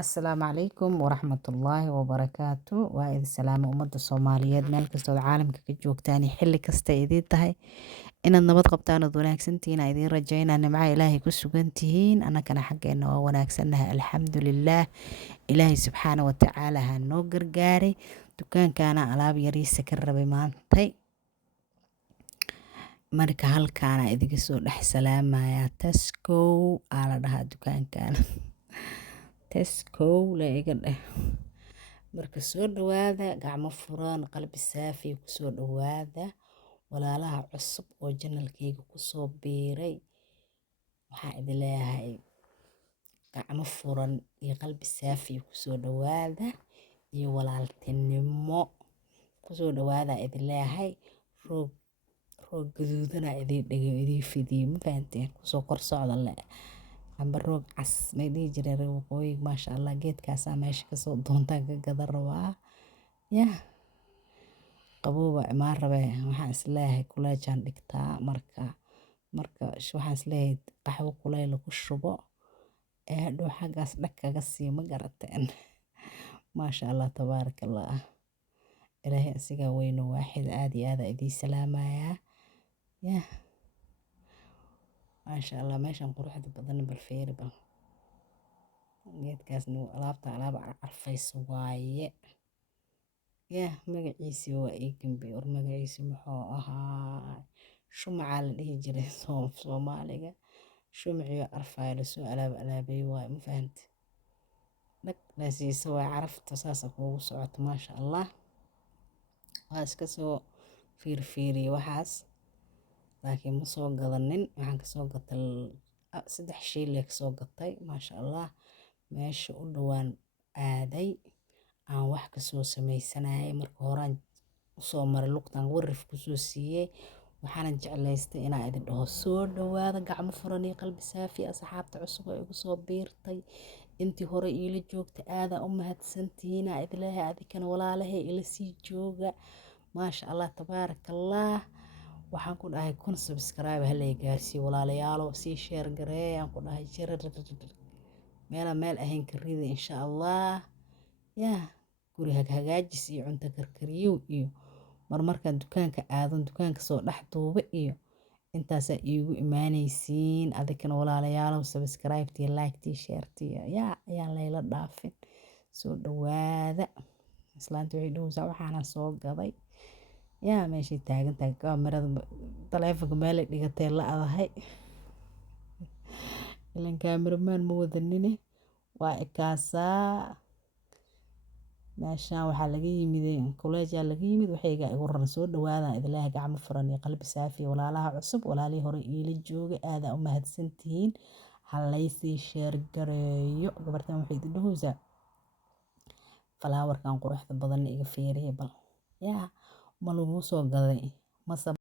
Asalaamu calaykum waraxmatullaahi wabarakaatu. Waa idin salaamo ummadda Soomaaliyeed meel kastoo caalamka ka joogtaan iyo xilli kasta idiin tahay inaad nabad qabtaan ood wanaagsantihiin aan idiin rajaynaa nimca ilaahay ku sugan tihiin annagana xaggeena waa wanaagsannahay alxamdulillaah. ilaahay subxaana wa tacaala ha noo gargaaray. dukaankaana alaab yariisa ka rabay maantay, marka halkaana idiga soo dhex salaamayaa. Taskow aa la dhahaa dukaankaana taskow la iga dheh. marka soo dhawaada gacmo furan qalbi saafi ku soo dhawaada walaalaha cusub oo janalkayga ku soo biiray. waxaa idin leeyahay gacmo furan iyo qalbi saafi ku soo dhawaada iyo walaaltinimo ku soo dhawaada idin leeyahay. roog gaduudana idin dhigo idin fidiyo ma fahanteen, kusoo kor socda le amba roog cas may dhihi jireen reer waqooyi. maasha allah geedkaasaa meesha kasoo doontaan ka gadan rabaa yah. qabowba imaan rabee waxaan isleeyahay kuleejaan dhigtaa marka waxaan isleeyahay qaxwo kuleyl ku shubo ee hadhow xaggaas dhag kaga sii ma garateen. maasha allah tabaarakallah. ilaahay asigaa weyno waaxid aad iyo aada idiin salaamayaa yah. maasha allah meeshan quruxda badan bal feeri bal geedkaasna alaabta alaab carfayso waaye yah. magaciisii waa ii gambi or magaciisi muxuu ahaa shumacaa la dhihi jiray soomaaliga. shumaciyo arfaayo lasoo alaabay waaye ma fahanti dhag laasiisa waa carafta saasa kuugu socoto maasha allah. waa iska soo fiirfiiriye waxaas laakiin ma soo gadanin. waxaan kasoo gatay 3 shay lee kasoo gatay maasha allah. meesha u dhowaan aaday aan wax kasoo sameysanayay marka horaan usoo maray lugtaan warif kusoo siiyey. waxaana jeclaystay inaan idin dhaho soo dhawaada gacmo furan iyo qalbi saafi. asxaabta cusub oo igu soo biirtay intii hore iila joogta aadaa u mahadsantihiin aa idin leeyahay. adikana walaalahay ila sii jooga maasha allah tabaarakallah. waxaan ku dhahay 1000 subscribe halay gaarsiiyo walaalayaalo sii share garee aan ku dhahay meela meel ahayn ka rida insha allah yah. guri hagaajis iyo cunto karkariyow iyo marmarkaan dukaanka aadan dukaanka soo dhex duuba iyo intaasaa iigu imaanaysiin. adikana walaalayaalow subscribe tii like tii share tii yaa ayaan layla dhaafin. soo dhawaada. islaanta waxay dhahaysaa waxaana soo gaday yaa meeshay taagan tahay kaamirada taleefanka meelay dhigatay la adahay ilan kaamiramaan ma wadanine waa ikaasaa. meeshaan waxaa laga yimid kuleejaa laga yimid waxayga igu raran. soo dhawaada idin leeyahay gacmo furan iyo qalbi saafi. walaalaha cusub walaalihii hore iila jooga aadaa u mahadsantihiin. halaysii sheer gareeyo. gabartan waxay idin dhahaysaa falaawarkan quruxda badan iga feeriye bal yaa ma lagu soo gaday mase